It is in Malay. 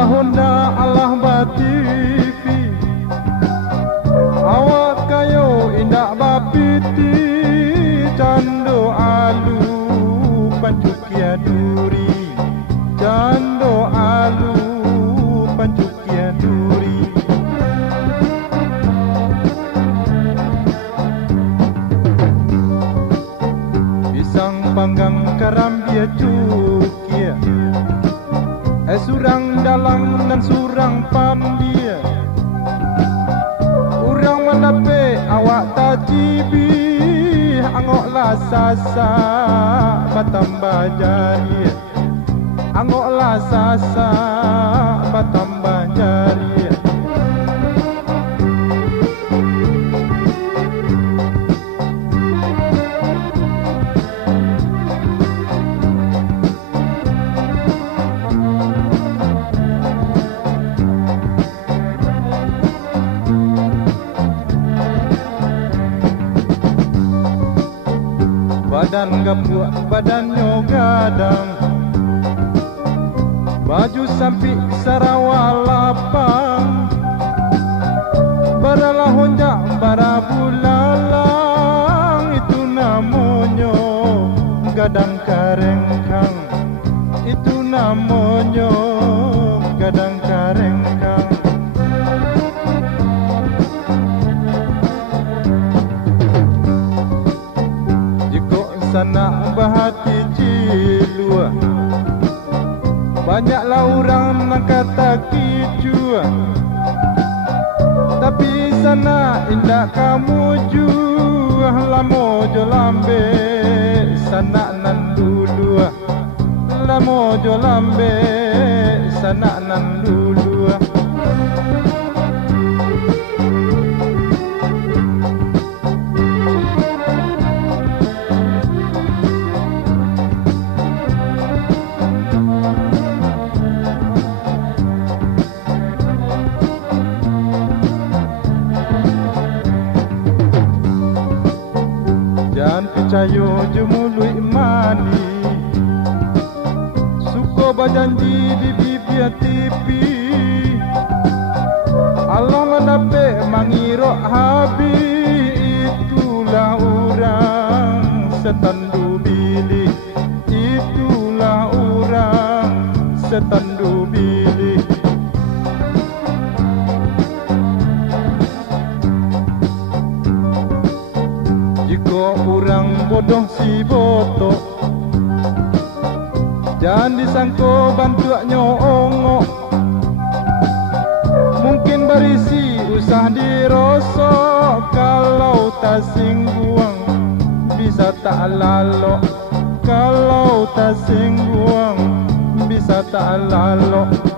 Honda Allah batifi awak kayo indak bapiti cando alu pancukia duri cando alu pancukia duri pisang panggang karambia cukia surang dalang dan surang pandia urang manape awak tajibi angoklah sasa batambah jari angoklah sasa batambah jari badan gapuk badannya gadang baju sampi Sarawak lapang baralah honjak barabulalang itu namanya gadang karengkang itu namanya gadang karengkang sana bahati cilua banyaklah orang nak kata kijua tapi sana indah kamu jua lamo jo lambe sana nan dulu lamo jo lambe sana nan dulu jangan percaya jemului mani suka berjanji di bibir tipi Allah menape mangiro habi itulah orang setandu bilih itulah orang setandu bilih orang bodoh si bodoh jangan disangko bantuannya ongok mungkin berisi usah dirosok kalau tak singguang bisa tak lalok kalau tak singguang bisa tak lalok